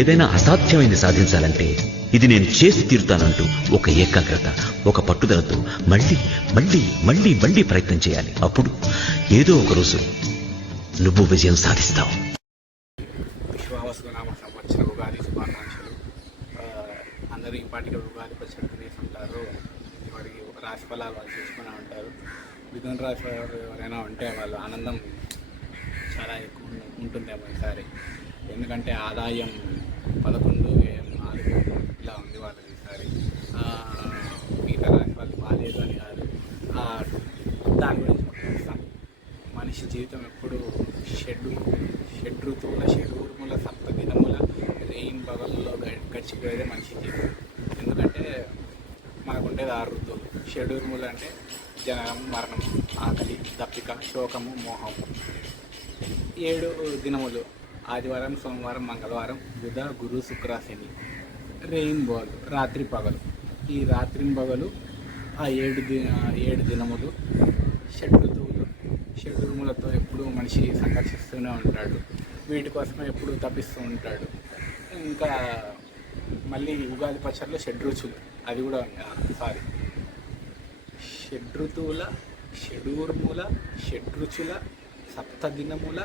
ఏదైనా అసాధ్యమైంది సాధించాలంటే ఇది నేను చేసి తీరుతానంటూ ఒక ఏకాగ్రత, ఒక పట్టుదలతో మళ్ళీ మళ్ళీ మళ్ళీ మళ్ళీ ప్రయత్నం చేయాలి. అప్పుడు ఏదో ఒక రోజు నువ్వు విజయం సాధిస్తావు. విశ్వావసునామ సంవత్సర ఉగాది శుభాకాంక్షలు. అందరూ ఈ పాటికి ఉగాది పచ్చడి తినేసి ఉంటారు. వారికి రాశి ఫలాలు వాళ్ళు చూసుకుని ఉంటారు. మిథున రాశి వారు ఎవరైనా ఉంటే వాళ్ళ ఆనందం చాలా ఎక్కువ ఉంటుందేమో ఈసారి. ఎందుకంటే ఆదాయం 11, వ్యయం 4 ఇలా ఉంది వాళ్ళకి ఈసారి. మిగతా రాశి వాళ్ళు బాగాలేదు అని కాదు, దాని గురించి చూస్తాం. మనిషి జీవితం ఎప్పుడు షడ్రుతువుల షడ్ఊర్ముల సప్తదినముల రెయిన్ పగల్లో గడిచిపోయేదే మనిషి జీవితం. ఎందుకంటే మనకుండేది 6 ఋతువులు. షడ్ఊర్ములు అంటే జననం, మరణం, ఆకలి, దప్పిక, శోకము, మోహము. 7 దినములు ఆదివారం, సోమవారం, మంగళవారం, బుధ, గురు, శుక్ర, శని. రెయిన్ బాల్ రాత్రి పగలు. ఈ రాత్రి పగలు ఆ 7 దినములు షడ్రుతువులు. షడ్రుములతో ఎప్పుడు మనిషి సంఘర్షిస్తూనే ఉంటాడు. వీటి కోసమే ఎప్పుడు తప్పిస్తూ ఉంటాడు. ఇంకా మళ్ళీ ఉగాది పచ్చడిలో షడ్రుచులు, అది కూడా షడ్రుతువుల షడూర్ముల షడ్రుచుల సప్తదినముల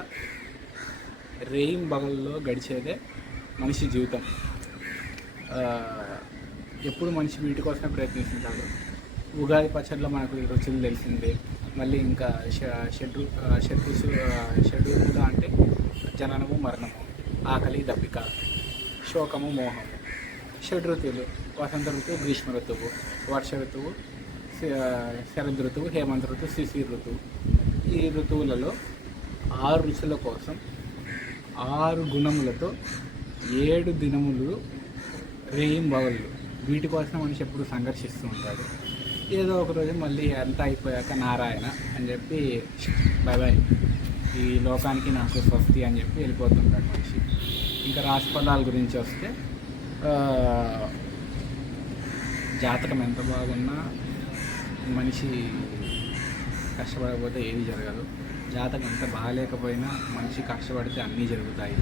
రెయిన్ బగల్లో గడిచేదే మనిషి జీవితం. ఎప్పుడు మనిషి వీటి కోసమే ప్రయత్నిస్తుంటాడు. ఉగాది పచ్చడిలో మనకు రుచులు తెలిసిందే. మళ్ళీ ఇంకా షడ్రుచులు అంటే జననము, మరణము, ఆకలి, దప్పిక, శోకము, మోహము. షడ్రుతువులు వసంత ఋతువు, గ్రీష్మ ఋతువు, వర్ష ఋతువు, శరద్ ఋతువు, హేమంత ఋతువు, శిశిర ఋతువు. ఈ ఋతువులలో 6 రుచుల కోసం 6 గుణములతో 7 దినములు రెయిన్ బగళ్ళు. వీటి కోసం మనిషి ఎప్పుడు సంఘర్షిస్తూ ఉంటాడు. ఏదో ఒక రోజు మళ్ళీ అంతా అయిపోయాక నారాయణ అని చెప్పి బై బాయ్, ఈ లోకానికి నాకు స్వస్తి అని చెప్పి వెళ్ళిపోతుంటాడు మనిషి. ఇంకా రాశి ఫలాల గురించి వస్తే జాతకం ఎంత బాగున్నా మనిషి కష్టపడకపోతే ఏది జరగదు. జాతకం ఎంత బాగాలేకపోయినా మనిషి కష్టపడితే అన్నీ జరుగుతాయి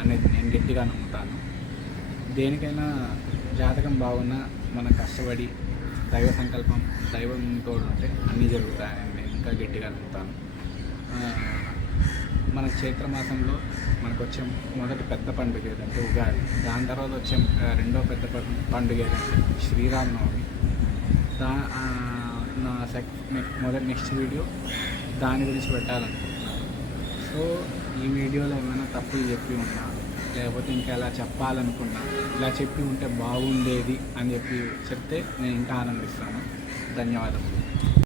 అనేది నేను గట్టిగా నమ్ముతాను. దేనికైనా జాతకం బాగున్నా మనం కష్టపడి దైవ సంకల్పం, దైవం తోడు ఉంటే అన్నీ జరుగుతాయని నేను ఇంకా గట్టిగా నమ్ముతాను. మన చైత్రమాసంలో మనకు వచ్చే మొదటి పెద్ద పండుగ ఏదంటే ఉగాది. దాని తర్వాత వచ్చే రెండో పెద్ద పండుగ ఏదంటే శ్రీరామనవమి. నెక్స్ట్ వీడియో దాని గురించి పెట్టాలనుకుంటున్నాను. సో ఈ వీడియోలో ఏమైనా తప్పులు చెప్పి ఉన్నా, లేకపోతే ఇంకా ఎలా చెప్పాలనుకున్నా, ఇలా చెప్పి ఉంటే బాగుండేది అని చెప్తే నేను ఇంకా ఆనందిస్తాను. ధన్యవాదములు.